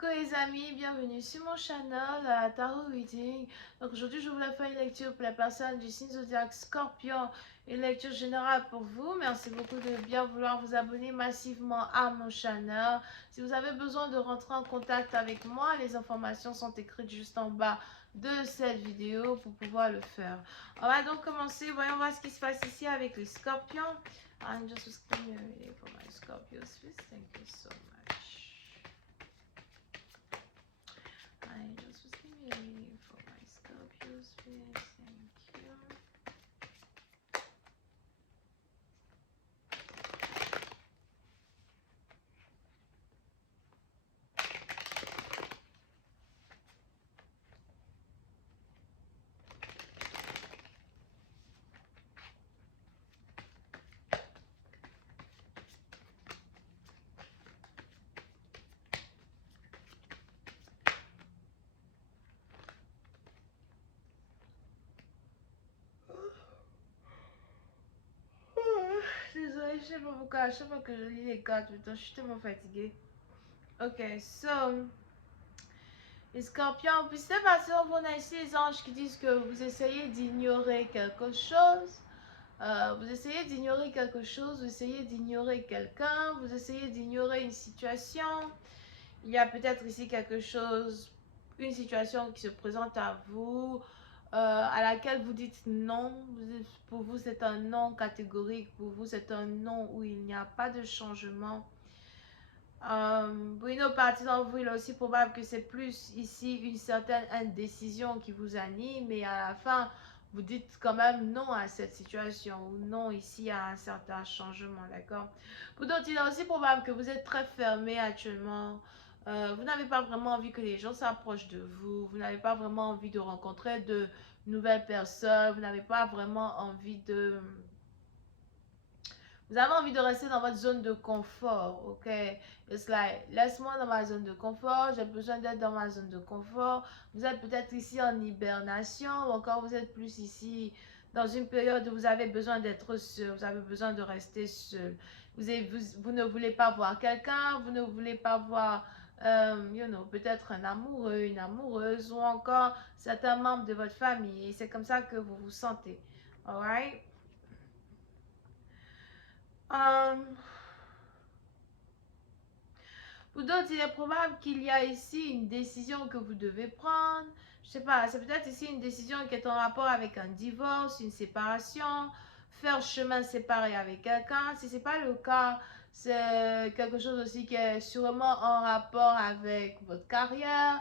Coucou les amis, bienvenue sur mon channel Tarot Reading. Donc aujourd'hui je voulais faire une lecture pour les personnes du signe zodiaque Scorpion, une lecture générale pour vous. Merci beaucoup de bien vouloir vous abonner massivement à mon channel. Si vous avez besoin de rentrer en contact avec moi, les informations sont écrites juste en bas de cette vidéo pour pouvoir le faire. On va donc commencer, voyons voir ce qui se passe ici avec les Scorpions. I'm just asking for my Scorpios, please. Thank you so much. I just was giving you a reading for my Scorpios, please. Thank you. Désolée, je sais pas pourquoi, à chaque fois que je lis les cartes, je suis tellement fatiguée. Ok, so, les scorpions, puis c'est parce qu'on a ici les anges qui disent que vous essayez d'ignorer quelque chose. Vous essayez d'ignorer quelque chose, vous essayez d'ignorer quelqu'un, vous essayez d'ignorer une situation. Il y a peut-être ici quelque chose, une situation qui se présente à vous, à laquelle vous dites non. Pour vous, c'est un non catégorique. Pour vous, c'est un non où il n'y a pas de changement. Pour une autre partie d'entre vous, il est aussi probable que c'est plus ici une certaine indécision qui vous anime, mais à la fin, vous dites quand même non à cette situation ou non ici à un certain changement, d'accord? Pour d'autres, il est aussi probable que vous êtes très fermé actuellement. Vous n'avez pas vraiment envie que les gens s'approchent de vous. Vous n'avez pas vraiment envie de rencontrer de nouvelles personnes. Vous n'avez pas vraiment envie de... Vous avez envie de rester dans votre zone de confort, ok? It's like, laisse-moi dans ma zone de confort, j'ai besoin d'être dans ma zone de confort. Vous êtes peut-être ici en hibernation ou encore vous êtes plus ici dans une période où vous avez besoin d'être seul, vous avez besoin de rester seul. Vous ne voulez pas voir quelqu'un, vous ne voulez pas voir, peut-être un amoureux, une amoureuse ou encore certains membres de votre famille. Et c'est comme ça que vous vous sentez, alright? Pour d'autres, il est probable qu'il y a ici une décision que vous devez prendre. Je sais pas, c'est peut-être ici une décision qui est en rapport avec un divorce, une séparation, faire chemin séparé avec quelqu'un. Si ce n'est pas le cas, c'est quelque chose aussi qui est sûrement en rapport avec votre carrière.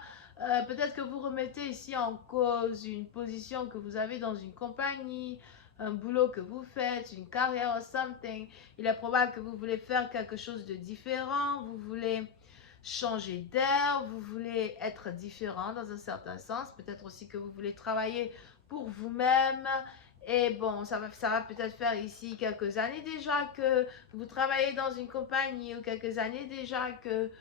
Peut-être que vous remettez ici en cause une position que vous avez dans une compagnie, un boulot que vous faites, une carrière ou something. Il est probable que vous voulez faire quelque chose de différent, vous voulez changer d'air, vous voulez être différent dans un certain sens, peut-être aussi que vous voulez travailler pour vous-même. Et bon, ça va peut-être faire ici quelques années déjà que vous travaillez dans une compagnie ou quelques années déjà que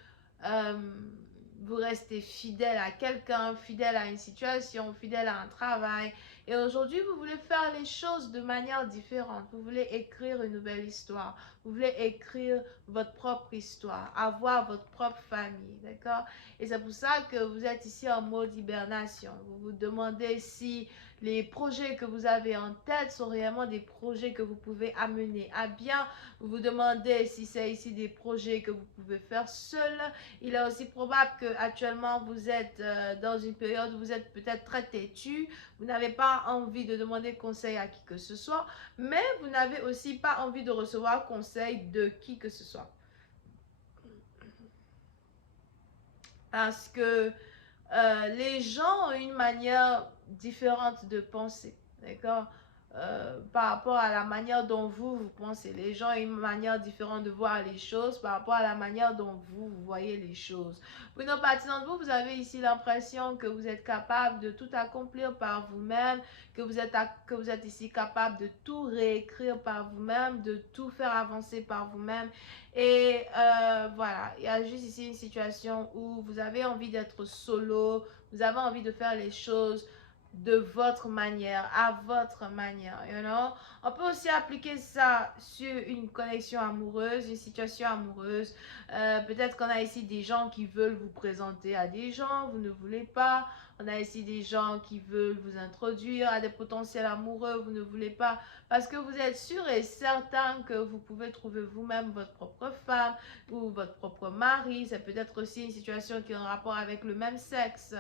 vous restez fidèle à quelqu'un, fidèle à une situation, fidèle à un travail. Et aujourd'hui, vous voulez faire les choses de manière différente. Vous voulez écrire une nouvelle histoire. Vous voulez écrire votre propre histoire, avoir votre propre famille, d'accord? Et c'est pour ça que vous êtes ici en mode hibernation. Vous vous demandez si les projets que vous avez en tête sont réellement des projets que vous pouvez amener à bien. Vous vous demandez si c'est ici des projets que vous pouvez faire seul. Il est aussi probable que actuellement vous êtes dans une période où vous êtes peut-être très têtu. Vous n'avez pas envie de demander conseil à qui que ce soit, mais vous n'avez aussi pas envie de recevoir conseil de qui que ce soit. Parce que les gens ont une manière différente de penser, d'accord? Par rapport à la manière dont vous pensez. Les gens ont une manière différente de voir les choses par rapport à la manière dont vous voyez les choses. Pour une partie d'entre vous, vous avez ici l'impression que vous êtes capable de tout accomplir par vous-même, que vous êtes ici capable de tout réécrire par vous-même, de tout faire avancer par vous-même. Et voilà, il y a juste ici une situation où vous avez envie d'être solo, vous avez envie de faire les choses de votre manière, à votre manière, you know. On peut aussi appliquer ça sur une connexion amoureuse, une situation amoureuse. Peut-être qu'on a ici des gens qui veulent vous présenter à des gens, vous ne voulez pas. On a ici des gens qui veulent vous introduire à des potentiels amoureux, vous ne voulez pas. Parce que vous êtes sûr et certain que vous pouvez trouver vous-même votre propre femme ou votre propre mari. Ça peut être aussi une situation qui est en rapport avec le même sexe.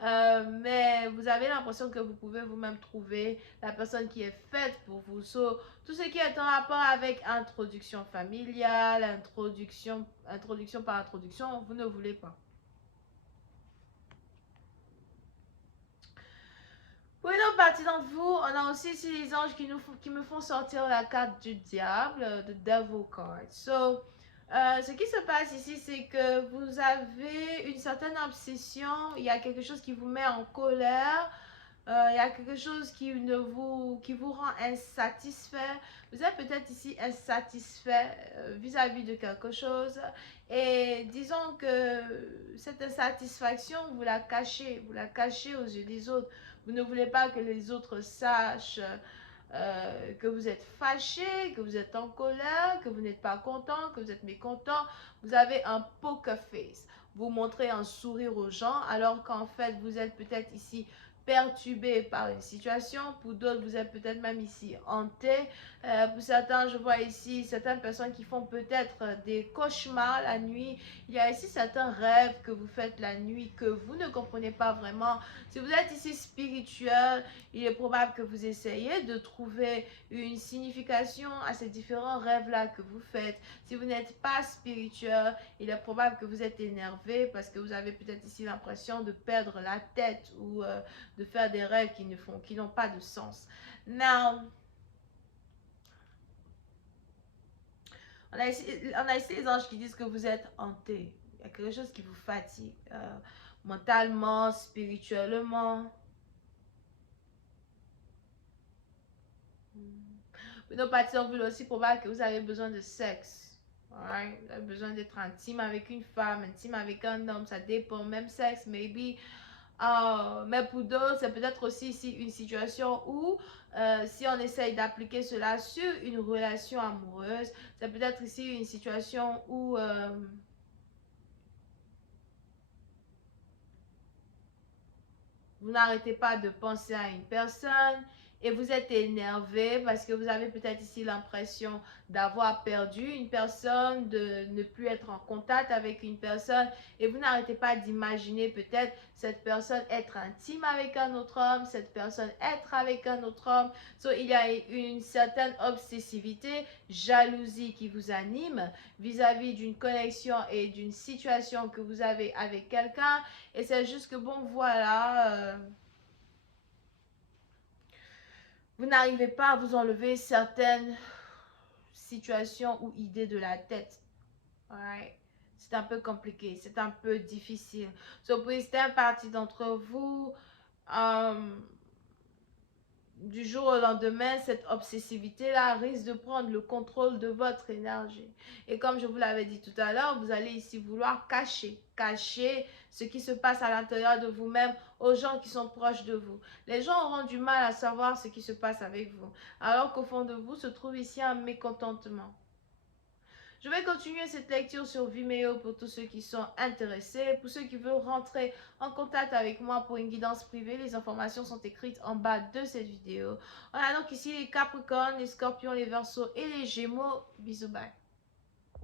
Mais vous avez l'impression que vous pouvez vous-même trouver la personne qui est faite pour vous. So, tout ce qui est en rapport avec introduction familiale, introduction par introduction, vous ne voulez pas. Pour une autre partie d'entre vous, on a aussi ici les anges qui me font sortir la carte du diable, de Devil Card. So, ce qui se passe ici, c'est que vous avez une certaine obsession, il y a quelque chose qui vous met en colère, il y a quelque chose qui vous rend insatisfait. Vous êtes peut-être ici insatisfait vis-à-vis de quelque chose. Et disons que cette insatisfaction, vous la cachez aux yeux des autres. Vous ne voulez pas que les autres sachent que vous êtes fâché, que vous êtes en colère, que vous n'êtes pas content, que vous êtes mécontent. Vous avez un poker face. Vous montrez un sourire aux gens alors qu'en fait, vous êtes peut-être ici perturbé par une situation. Pour d'autres, vous êtes peut-être même ici hanté. Pour certains, je vois ici certaines personnes qui font peut-être des cauchemars la nuit. Il y a ici certains rêves que vous faites la nuit que vous ne comprenez pas vraiment. Si vous êtes ici spirituel, il est probable que vous essayez de trouver une signification à ces différents rêves-là que vous faites. Si vous n'êtes pas spirituel, il est probable que vous êtes énervé parce que vous avez peut-être ici l'impression de perdre la tête ou de faire des rêves qui n'ont pas de sens. Now, on a ici les anges qui disent que vous êtes hanté. Il y a quelque chose qui vous fatigue mentalement, spirituellement. Une partie en vue aussi probable que vous avez besoin de sexe. Alright? Vous avez besoin d'être intime avec une femme, intime avec un homme, ça dépend, même sexe, maybe. Mais pour d'autres, c'est peut-être aussi ici une situation où, si on essaye d'appliquer cela sur une relation amoureuse, c'est peut-être ici une situation où vous n'arrêtez pas de penser à une personne et vous êtes énervé parce que vous avez peut-être ici l'impression d'avoir perdu une personne, de ne plus être en contact avec une personne et vous n'arrêtez pas d'imaginer peut-être cette personne être intime avec un autre homme, cette personne être avec un autre homme. So, il y a une certaine obsessivité, jalousie qui vous anime vis-à-vis d'une connexion et d'une situation que vous avez avec quelqu'un. Et c'est juste que bon, voilà, vous n'arrivez pas à vous enlever certaines situations ou idées de la tête. Alright? C'est un peu compliqué, c'est un peu difficile. So, pour certaines partie d'entre vous, du jour au lendemain, cette obsessivité-là risque de prendre le contrôle de votre énergie. Et comme je vous l'avais dit tout à l'heure, vous allez ici vouloir cacher ce qui se passe à l'intérieur de vous-même aux gens qui sont proches de vous. Les gens auront du mal à savoir ce qui se passe avec vous, alors qu'au fond de vous se trouve ici un mécontentement. Je vais continuer cette lecture sur Vimeo pour tous ceux qui sont intéressés. Pour ceux qui veulent rentrer en contact avec moi pour une guidance privée, les informations sont écrites en bas de cette vidéo. On a donc ici les Capricornes, les Scorpions, les Verseaux et les Gémeaux. Bisous, bye.